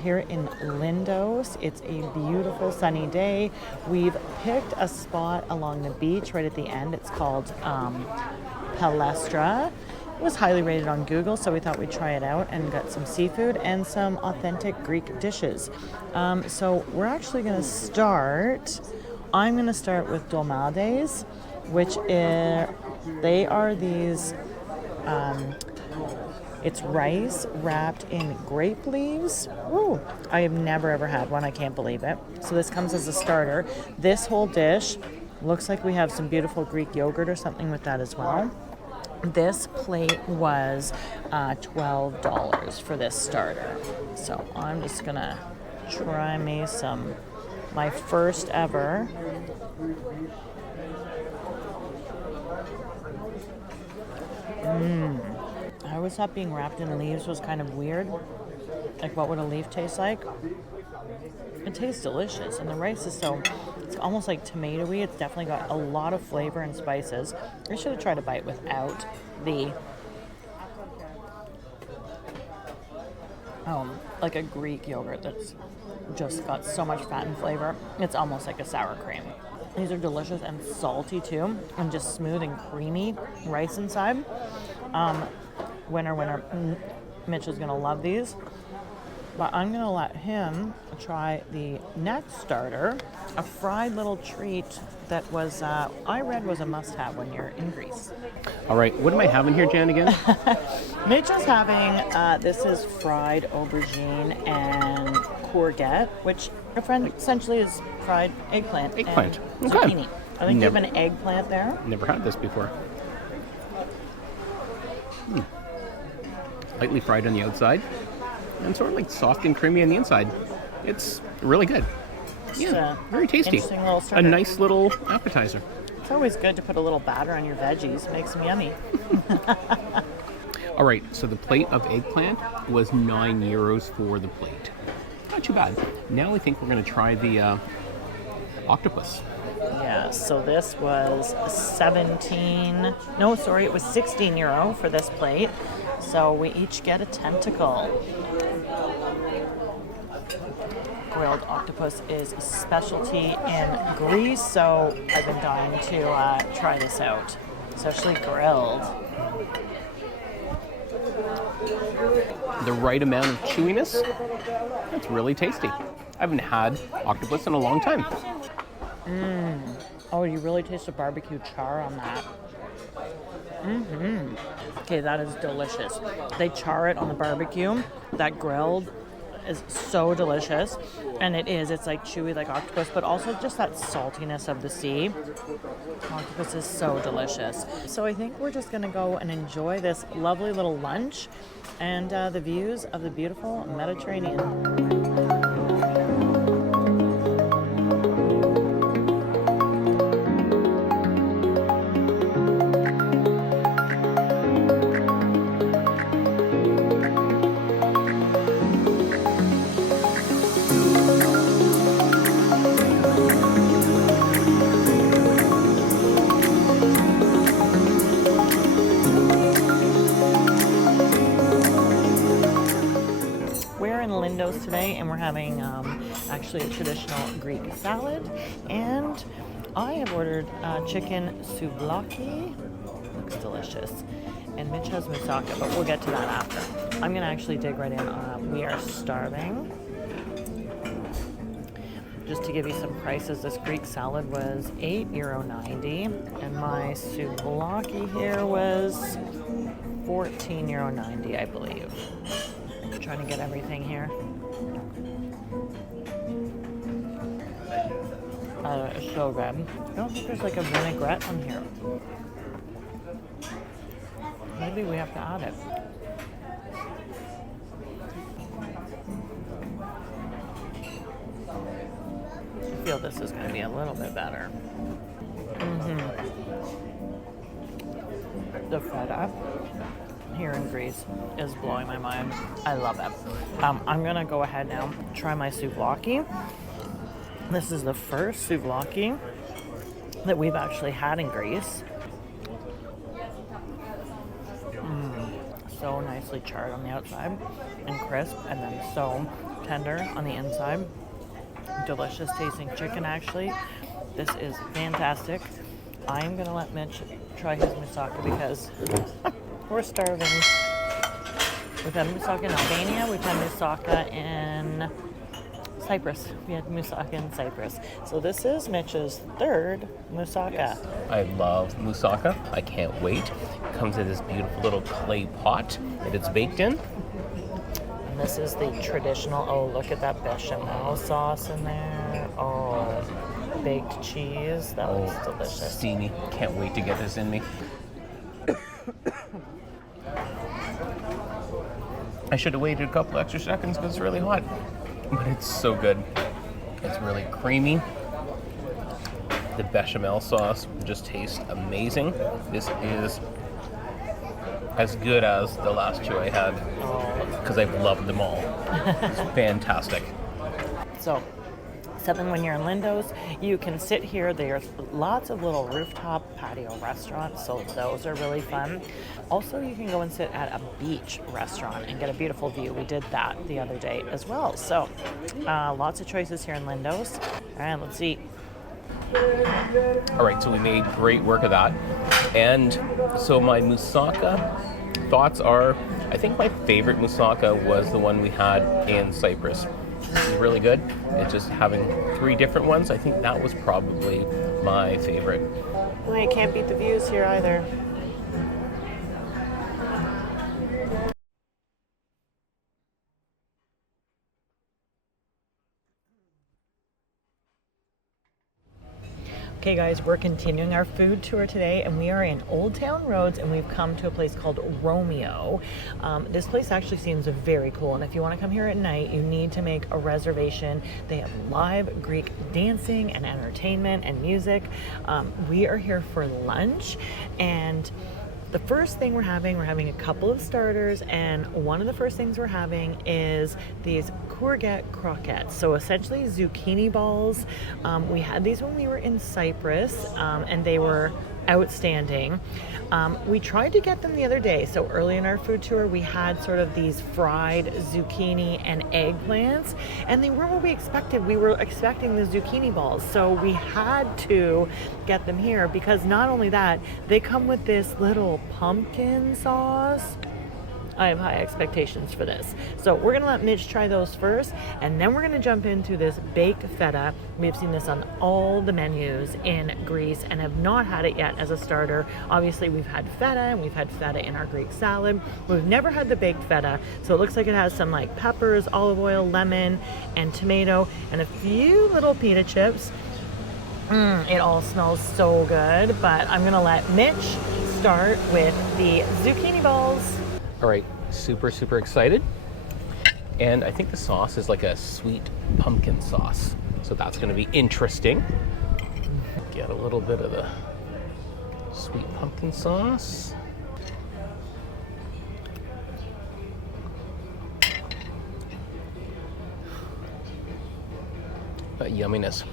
here in Lindos. It's a beautiful sunny day. We've picked a spot along the beach right at the end. It's called Palestra. It was highly rated on Google, so we thought we'd try it out and got some seafood and some authentic Greek dishes. So we're actually going to start. I'm going to start with Dolmades, which they are these. It's rice wrapped in grape leaves. Ooh, I have never ever had one. I can't believe it. So this comes as a starter. This whole dish looks like we have some beautiful Greek yogurt or something with that as well. This plate was $12 for this starter. So I'm just gonna try me my first ever. I always thought being wrapped in leaves was kind of weird. Like, what would a leaf taste like? It tastes delicious, and the rice is it's almost like tomatoey. It's definitely got a lot of flavor and spices. I should have tried a bite without the, like a Greek yogurt that's just got so much fat and flavor. It's almost like a sour cream. These are delicious and salty too, and just smooth and creamy rice inside. Winner. Mitch is gonna love these. But I'm gonna let him try the next starter, a fried little treat that was, I read was a must-have when you're in Greece. All right, what am I having here, Jan, again? Mitch is having, this is fried aubergine and courgette, which essentially is fried eggplant. Eggplant, and okay. Zucchini. I think you have an eggplant there. Never had this before. Lightly fried on the outside, and sort of like soft and creamy on the inside. It's really good. Yeah, very tasty. Interesting little starter. A nice little appetizer. It's always good to put a little batter on your veggies. Makes them yummy. All right, so the plate of eggplant was €9 for the plate. Not too bad. Now I think we're going to try the octopus. Yeah, so this was it was €16 for this plate. So we each get a tentacle. Grilled octopus is a specialty in Greece, so I've been dying to try this out, especially grilled. The right amount of chewiness. That's really tasty. I haven't had octopus in a long time. Oh, you really taste the barbecue char on that. Okay, that is delicious. They char it on the barbecue. That grilled is so delicious. And it's like chewy like octopus, but also just that saltiness of the sea. Octopus is so delicious. So I think we're just gonna go and enjoy this lovely little lunch and the views of the beautiful Mediterranean. Lindos today, and we're having actually a traditional Greek salad, and I have ordered chicken souvlaki. Looks delicious. And Mitch has moussaka, but we'll get to that after. I'm gonna actually dig right in. We are starving. Just to give you some prices, this Greek salad was €8.90, and my souvlaki here was €14.90, I believe. Trying to get everything here. It's so good. I don't think there's like a vinaigrette on here. Maybe we have to add it. I feel this is going to be a little bit better. The feta here in Greece is blowing my mind. I love it. I'm gonna go ahead now, try my souvlaki. This is the first souvlaki that we've actually had in Greece. So nicely charred on the outside and crisp, and then so tender on the inside. Delicious tasting chicken, actually. This is fantastic. I am gonna let Mitch try his moussaka because we're starving. We've had moussaka in Albania, we've had moussaka in Cyprus. We had moussaka in Cyprus. So this is Mitch's third moussaka. Yes. I love moussaka. I can't wait. It comes in this beautiful little clay pot that it's baked in. And this is the traditional, oh, look at that bechamel sauce in there. Oh, baked cheese. That looks delicious. Steamy. Can't wait to get this in me. I should have waited a couple extra seconds because it's really hot. But it's so good. It's really creamy. The bechamel sauce just tastes amazing. This is as good as the last two I had because I've loved them all. It's fantastic. So, something when you're in Lindos, you can sit here. There's lots of little rooftop patio restaurants, so those are really fun. Also, you can go and sit at a beach restaurant and get a beautiful view. We did that the other day as well. So, lots of choices here in Lindos. All right, let's eat. All right, so we made great work of that. And so my moussaka thoughts are, I think my favorite moussaka was the one we had in Cyprus. It was really good. It's just having 3 different ones. I think that was probably my favorite. Well, you can't beat the views here either. Okay guys, we're continuing our food tour today and we are in Old Town Rhodes and we've come to a place called Romeo. This place actually seems very cool, and if you want to come here at night, you need to make a reservation. They have live Greek dancing and entertainment and music. We are here for lunch, and the first thing we're having a couple of starters, and one of the first things we're having is these courgette croquettes. So essentially zucchini balls. We had these when we were in Cyprus, and they were outstanding. We tried to get them the other day. So early in our food tour, we had sort of these fried zucchini and eggplants, and they weren't what we expected. We were expecting the zucchini balls. So we had to get them here because not only that, they come with this little pumpkin sauce. I have high expectations for this. So we're gonna let Mitch try those first, and then we're gonna jump into this baked feta. We've seen this on all the menus in Greece and have not had it yet as a starter. Obviously we've had feta and we've had feta in our Greek salad. We've never had the baked feta. So it looks like it has some like peppers, olive oil, lemon, and tomato, and a few little pita chips. It all smells so good, but I'm gonna let Mitch start with the zucchini balls. All right, super excited. And I think the sauce is like a sweet pumpkin sauce. So that's gonna be interesting. Get a little bit of the sweet pumpkin sauce. That yumminess.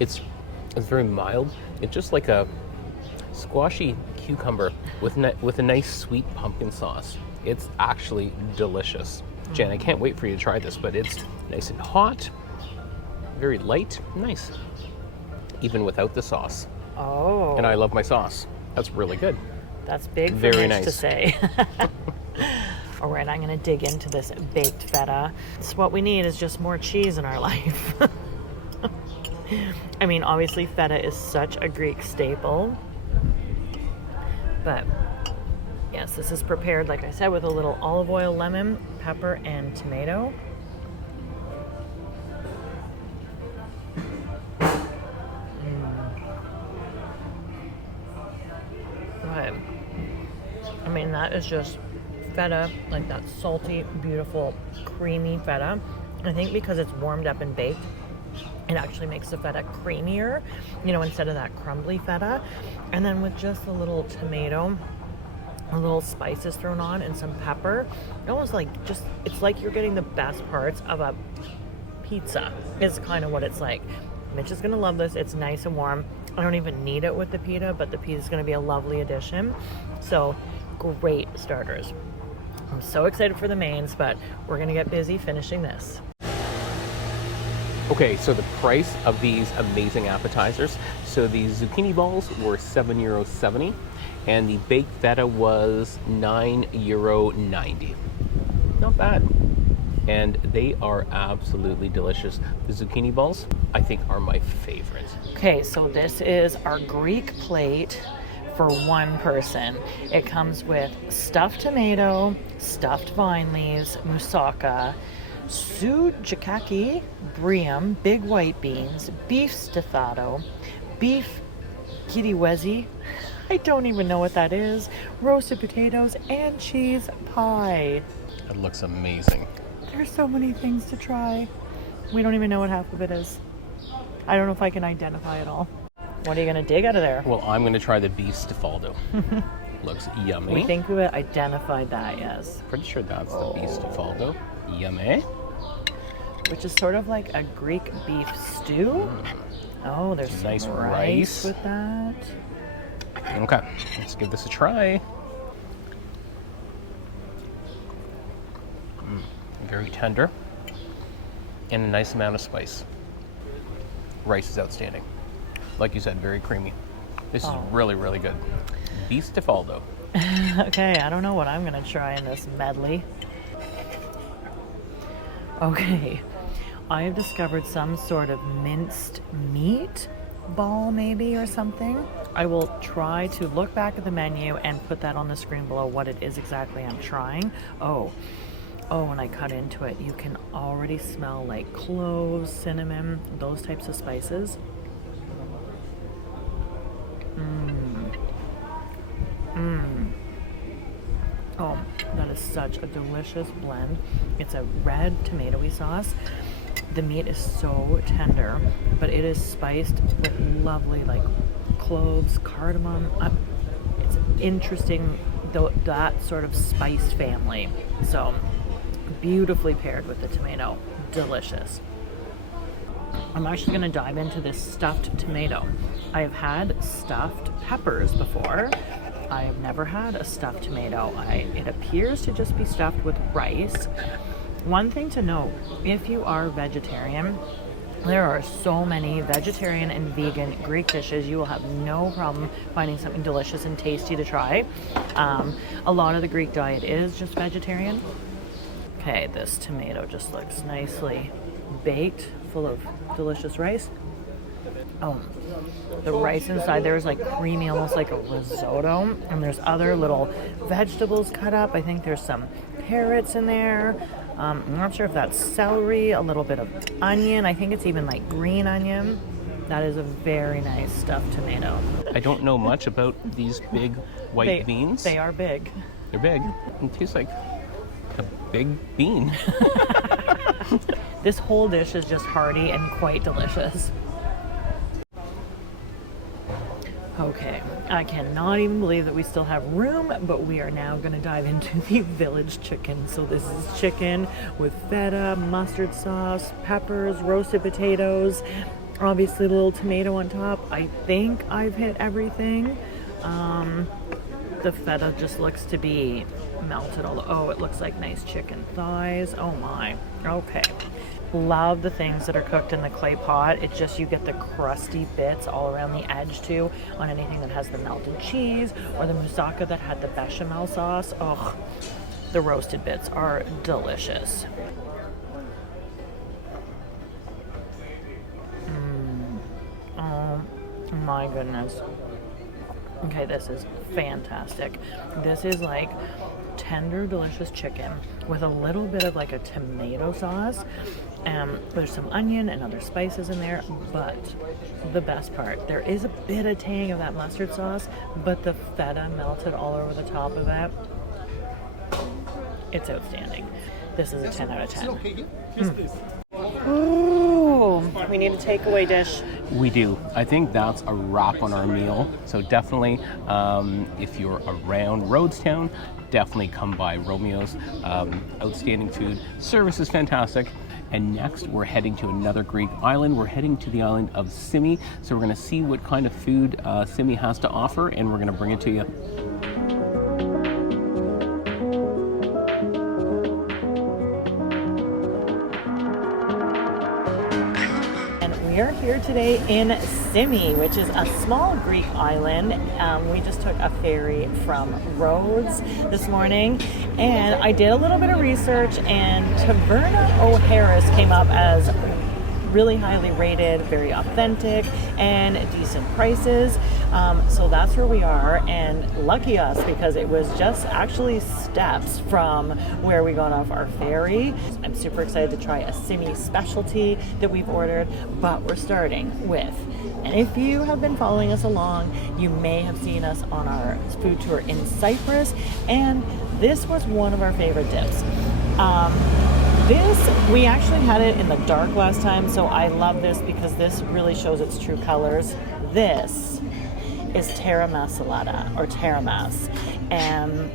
It's very mild. It's just like a squashy cucumber with a nice sweet pumpkin sauce. It's actually delicious. Jen, I can't wait for you to try this, but it's nice and hot, very light, nice, even without the sauce. Oh. And I love my sauce. That's really good. That's big for Very Mitch nice to say. All right, I'm gonna dig into this baked feta. So what we need is just more cheese in our life. I mean, obviously feta is such a Greek staple. But yes, this is prepared, like I said, with a little olive oil, lemon, pepper, and tomato. Right. I mean, that is just feta, like that salty, beautiful, creamy feta. I think because it's warmed up and baked, it actually makes the feta creamier, you know, instead of that crumbly feta. And then with just a little tomato, a little spices thrown on, and some pepper, it almost like just, it's like you're getting the best parts of a pizza, is kind of what it's like. Mitch is gonna love this. It's nice and warm. I don't even need it with the pita, but the pita is gonna be a lovely addition. So great starters. I'm so excited for the mains, but we're gonna get busy finishing this. Okay, so the price of these amazing appetizers. So these zucchini balls were €7.70, and the baked feta was €9.90. Not bad. And they are absolutely delicious. The zucchini balls, I think, are my favorite. Okay, so this is our Greek plate for one person. It comes with stuffed tomato, stuffed vine leaves, moussaka, Souvlaki, brim, big white beans, beef staffato, beef kiriwezi, I don't even know what that is, roasted potatoes, and cheese pie. It looks amazing. There's so many things to try. We don't even know what half of it is. I don't know if I can identify it all. What are you gonna dig out of there? Well, I'm gonna try the beef stafaldo. Looks yummy. We think we identified that, yes. Pretty sure that's the beef stafaldo. Yummy. Which is sort of like a Greek beef stew. Oh, there's some nice rice with that. Okay, let's give this a try. Very tender and a nice amount of spice. Rice is outstanding. Like you said, very creamy. This is really, really good. Beef stafaldo. Okay, I don't know what I'm gonna try in this medley. Okay, I have discovered some sort of minced meat ball maybe or something. I will try to look back at the menu and put that on the screen below what it is exactly I'm trying. Oh, when I cut into it, you can already smell like cloves, cinnamon, those types of spices. Oh, that is such a delicious blend. It's a red tomatoey sauce. The meat is so tender, but it is spiced with lovely like cloves, cardamom. It's interesting, that sort of spiced family. So beautifully paired with the tomato. Delicious. I'm actually going to dive into this stuffed tomato. I have had stuffed peppers before. I have never had a stuffed tomato. It appears to just be stuffed with rice. One thing to note, if you are vegetarian, there are so many vegetarian and vegan Greek dishes. You will have no problem finding something delicious and tasty to try. A lot of the Greek diet is just vegetarian. Okay, this tomato just looks nicely baked, full of delicious rice. The rice inside there is like creamy, almost like a risotto. And there's other little vegetables cut up. I think there's some carrots in there. I'm not sure if that's celery, a little bit of onion. I think it's even like green onion. That is a very nice stuffed tomato. I don't know much about these big white beans. They are big. They're big. It tastes like a big bean. This whole dish is just hearty and quite delicious. Okay, I cannot even believe that we still have room, but we are now going to dive into the village chicken. So this is chicken with feta, mustard sauce, peppers, roasted potatoes, obviously a little tomato on top. I think I've hit everything. The feta just looks to be melted. Oh, it looks like nice chicken thighs. Oh my. Okay. Love the things that are cooked in the clay pot. It's just you get the crusty bits all around the edge too on anything that has the melted cheese or the moussaka that had the bechamel sauce. Oh, the roasted bits are delicious. Oh my goodness. Okay, this is fantastic. This is like tender, delicious chicken with a little bit of like a tomato sauce. There's some onion and other spices in there, but the best part, there is a bit of tang of that mustard sauce, but the feta melted all over the top of it. It's outstanding. This is a 10 out of 10. Ooh, we need a takeaway dish. We do. I think that's a wrap on our meal. So definitely, if you're around Rhodestown, definitely come by Romeo's. Outstanding food. Service is fantastic. And next, we're heading to another Greek island. We're heading to the island of Symi. So we're going to see what kind of food Symi has to offer, and we're going to bring it to you. are here today in Symi, which is a small Greek island. We just took a ferry from Rhodes this morning, and I did a little bit of research, and Taverna O'Hara's came up as really highly rated, very authentic, and decent prices. So that's where we are, and lucky us, because it was just actually steps from where we got off our ferry. I'm super excited to try a Symi specialty that we've ordered, but we're starting with, and if you have been following us along, you may have seen us on our food tour in Cyprus, and this was one of our favorite dips. We actually had it in the dark last time, so I love this because this really shows its true colors. This is teramasalata, or teramas, and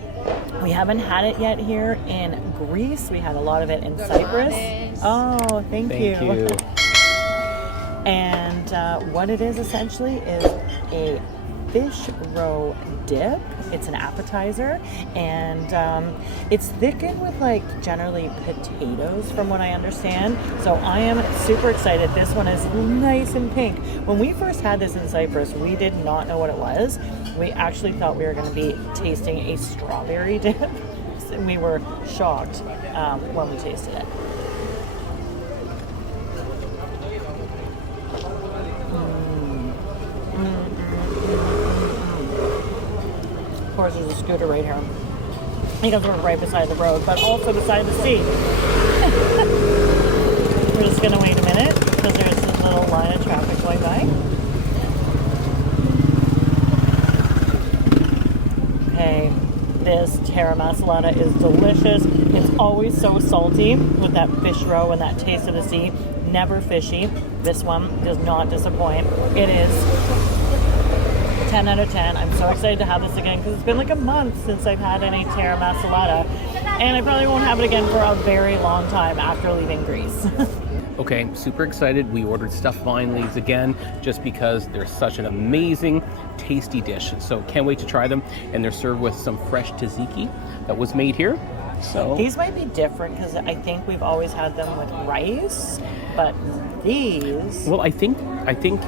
we haven't had it yet here in Greece. We had a lot of it in Cyprus. Oh, thank you. And what it is essentially is a fish roe dip. It's an appetizer, and it's thickened with generally potatoes from what I understand. So I am super excited. This one is nice and pink. When we first had this in Cyprus, we did not know what it was. We actually thought we were going to be tasting a strawberry dip. And we were shocked when we tasted it. Of course, there's a scooter right here. Because we're right beside the road, but also beside the sea. We're just gonna wait a minute because there's this little line of traffic going by. Okay, this teramasalata is delicious. It's always so salty with that fish roe and that taste of the sea. Never fishy. This one does not disappoint. It is 10 out of 10. I'm so excited to have this again because it's been like a month since I've had any teramasalata, and I probably won't have it again for a very long time after leaving Greece. Okay, super excited. We ordered stuffed vine leaves again just because they're such an amazing, tasty dish. So can't wait to try them. And they're served with some fresh tzatziki that was made here. So these might be different because I think we've always had them with rice, but these. Well, I think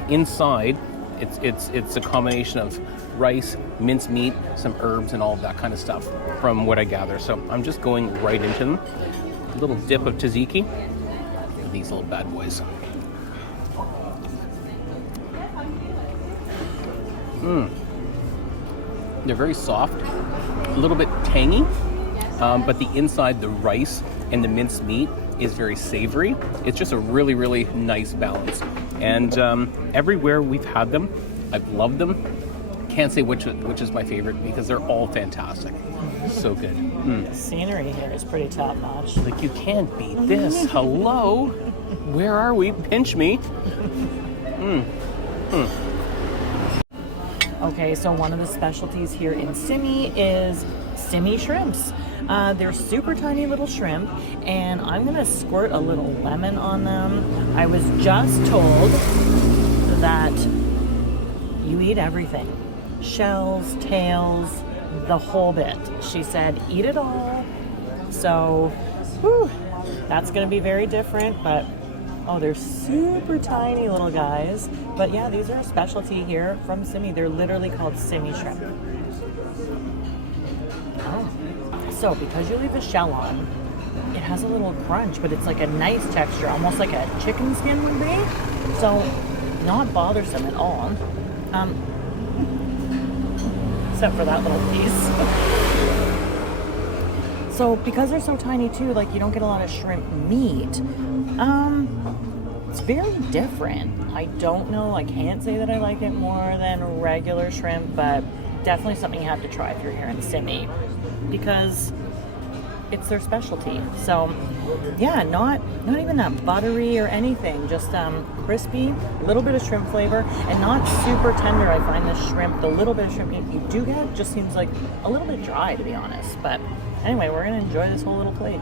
inside it's a combination of rice, minced meat, some herbs, and all of that kind of stuff, from what I gather. So I'm just going right into them. A little dip of tzatziki. These little bad boys. They're very soft, a little bit tangy, but the inside, the rice and the minced meat is very savory. It's just a really, really nice balance. And everywhere we've had them, I've loved them. Can't say which is my favorite because they're all fantastic. So good. The scenery here is pretty top notch. Like, you can't beat this. Hello? Where are we? Pinch me. Okay, so one of the specialties here in Symi is Symi shrimps. They're super tiny little shrimp, and I'm gonna squirt a little lemon on them. I was just told that you eat everything. Shells, tails, the whole bit. She said, eat it all. So, that's gonna be very different, but oh, they're super tiny little guys. But yeah, these are a specialty here from Symi. They're literally called Symi shrimp. Oh. So because you leave the shell on, it has a little crunch, but it's like a nice texture, almost like a chicken skin would be. So not bothersome at all. Except for that little piece. So because they're so tiny too, like you don't get a lot of shrimp meat. It's very different. I don't know, I can't say that I like it more than regular shrimp, but definitely something you have to try if you're here in Symi, because it's their specialty. So yeah, not even that buttery or anything, just crispy, a little bit of shrimp flavor, and not super tender. I find the shrimp, the little bit of shrimp you do get, just seems like a little bit dry, to be honest. But anyway, we're gonna enjoy this whole little plate.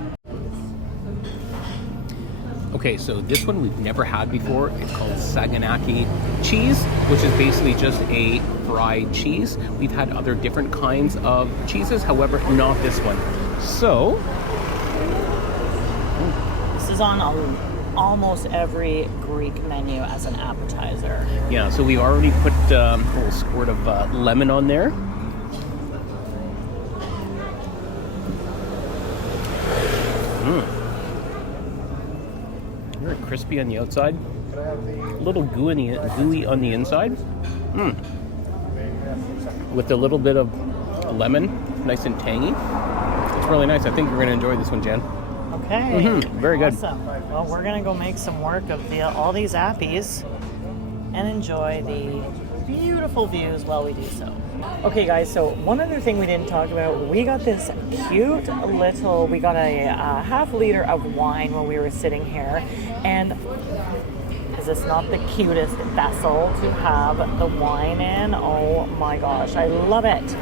Okay, so this one we've never had before. It's called Saganaki cheese, which is basically just a fried cheese. We've had other different kinds of cheeses, however, not this one. So this is on a almost every Greek menu as an appetizer. Yeah, so we've already put a little squirt of lemon on there. Very crispy on the outside, a little gooey on the inside. With a little bit of lemon, nice and tangy. It's really nice. I think you're going to enjoy this one, Jen. Okay. Very good. Awesome. Well, we're going to go make some work of all these appies and enjoy the beautiful views while we do so. Okay, guys, so one other thing we didn't talk about, we got this cute little, we got a half liter of wine when we were sitting here, and is this not the cutest vessel to have the wine in? Oh my gosh, I love it.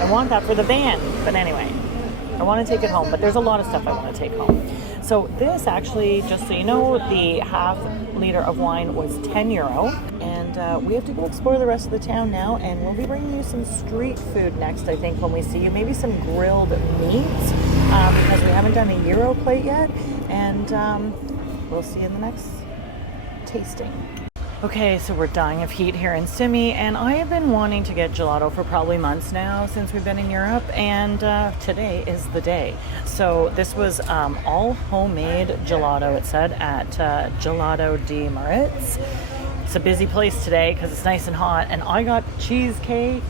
I want that for the van, but anyway, I want to take it home, but there's a lot of stuff I want to take home. So this actually, just so you know, the half liter of wine was €10, and we have to go explore the rest of the town now, and we'll be bringing you some street food next, I think, when we see you. Maybe some grilled meats, because we haven't done a Euro plate yet, and we'll see you in the next tasting. Okay, so we're dying of heat here in Symi, and I have been wanting to get gelato for probably months now since we've been in Europe, and today is the day. So this was all homemade gelato, it said, at Gelato di Moritz. It's a busy place today because it's nice and hot, and I got cheesecake.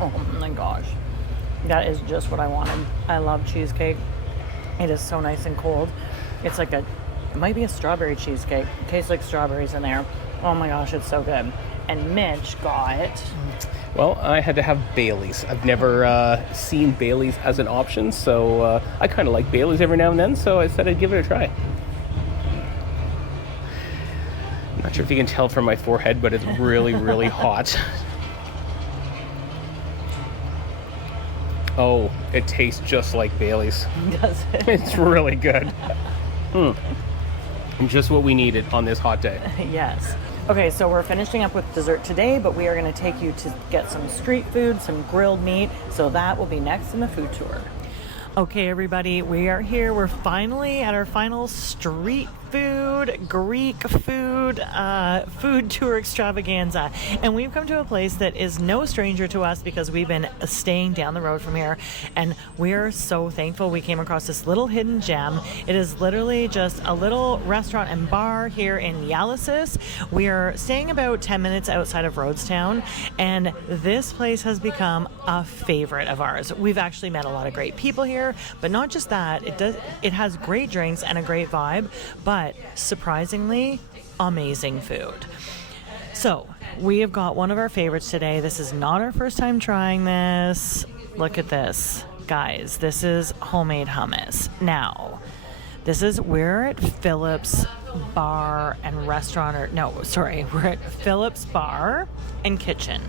Oh my gosh. That is just what I wanted. I love cheesecake. It is so nice and cold. It's like it might be a strawberry cheesecake. It tastes like strawberries in there. Oh my gosh, it's so good. And Mitch got... Well, I had to have Baileys. I've never seen Baileys as an option, so I kind of like Baileys every now and then, so I said I'd give it a try. I'm not sure if you can tell from my forehead, but it's really, really hot. Oh, it tastes just like Baileys. Does it? It's really good. Just what we needed on this hot day. Yes. Okay, so we're finishing up with dessert today, but we are going to take you to get some street food, some grilled meat. So that will be next in the food tour. Okay, everybody, we are here. We're finally at our final street food, Greek food, food tour extravaganza. And we've come to a place that is no stranger to us because we've been staying down the road from here. And we're so thankful we came across this little hidden gem. It is literally just a little restaurant and bar here in Yalisis. We are staying about 10 minutes outside of Rhodes town. And this place has become a favorite of ours. We've actually met a lot of great people here, but not just that. It has great drinks and a great vibe, but surprisingly amazing food. So we have got one of our favorites today. This is not our first time trying this. Look at this, guys. This is homemade hummus. Now, we're at Philip's Bar and Restaurant, we're at Philip's Bar and Kitchen.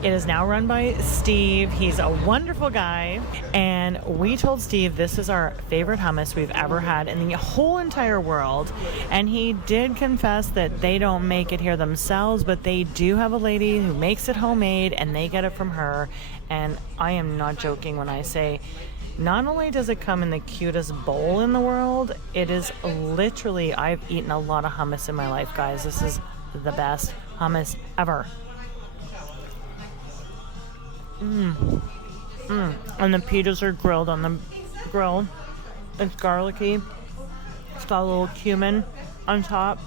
It is now run by Steve. He's a wonderful guy, and we told Steve this is our favorite hummus we've ever had in the whole entire world, and he did confess that they don't make it here themselves, but they do have a lady who makes it homemade, and they get it from her. And I am not joking when I say not only does it come in the cutest bowl in the world, it is literally, I've eaten a lot of hummus in my life, guys. This is the best hummus ever. And the pitas are grilled on the grill. It's garlicky. It's got a little cumin on top.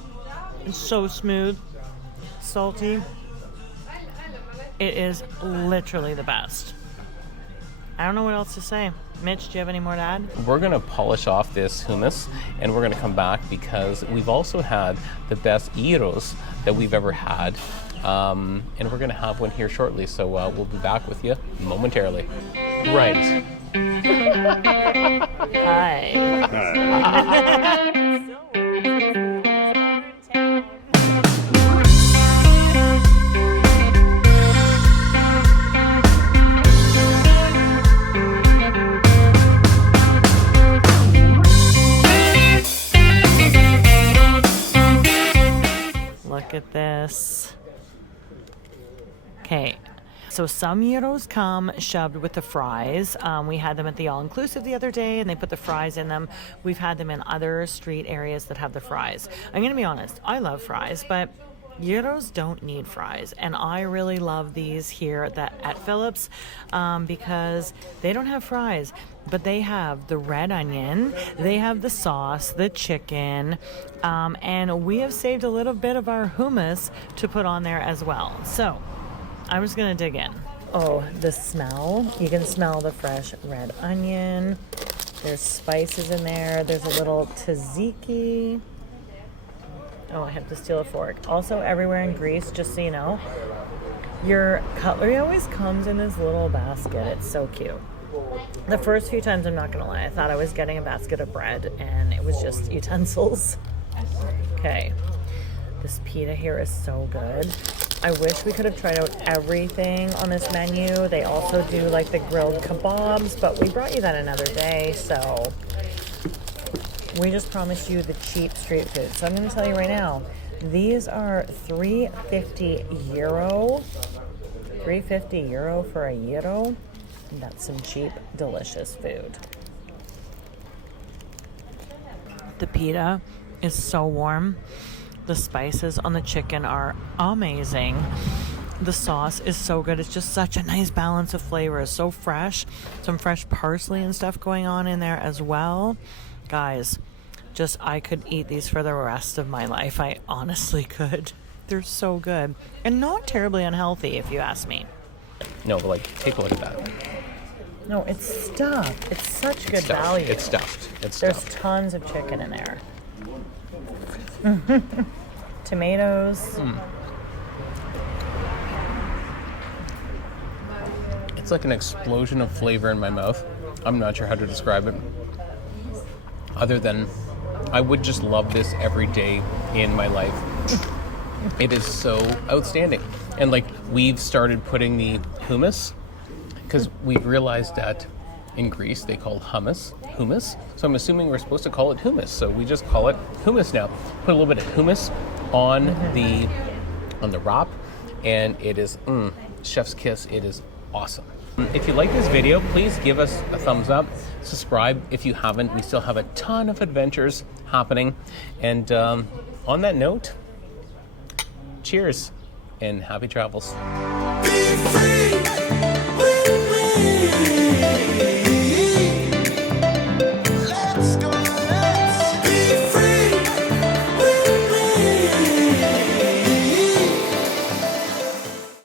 It's so smooth, salty. It is literally the best. I don't know what else to say. Mitch, do you have any more to add? We're going to polish off this hummus, and we're going to come back because we've also had the best gyros that we've ever had. And we're going to have one here shortly, so we'll be back with you momentarily. Right. Hi. Look at this. Okay, So some gyros come shoved with the fries. We had them at the all-inclusive the other day, and they put the fries in them. We've had them in other street areas that have the fries. I'm going to be honest, I love fries, but gyros don't need fries, and I really love these here at Phillips because they don't have fries, but they have the red onion, they have the sauce, the chicken, and we have saved a little bit of our hummus to put on there as well. So I'm just gonna dig in. Oh, the smell. You can smell the fresh red onion. There's spices in there. There's a little tzatziki. Oh, I have to steal a fork. Also, everywhere in Greece, just so you know, your cutlery always comes in this little basket. It's so cute. The first few times, I'm not gonna lie, I thought I was getting a basket of bread, and it was just utensils. Okay. This pita here is so good. I wish we could have tried out everything on this menu. They also do like the grilled kebabs, but we brought you that another day, so we just promised you the cheap street food. So I'm going to tell you right now, these are €3.50. €3.50 for a gyro. That's some cheap, delicious food. The pita is so warm. The spices on the chicken are amazing. The sauce is so good. It's just such a nice balance of flavors. So fresh. Some fresh parsley and stuff going on in there as well. Guys, I could eat these for the rest of my life. I honestly could. They're so good. And not terribly unhealthy, if you ask me. No, but like, take a look at that. No, it's stuffed. It's such good value. It's stuffed. There's tons of chicken in there. Tomatoes. It's like an explosion of flavor in my mouth. I'm not sure how to describe it. Other than, I would just love this every day in my life. It is so outstanding. And like, we've started putting the hummus, because we've realized that in Greece they call hummus. So I'm assuming we're supposed to call it hummus. So we just call it hummus now. Put a little bit of hummus on the wrap, and it is chef's kiss. It is awesome. If you like this video, please give us a thumbs up. Subscribe if you haven't. We still have a ton of adventures happening. And on that note, cheers and happy travels. Be free with me. Let's go, let's be free with me.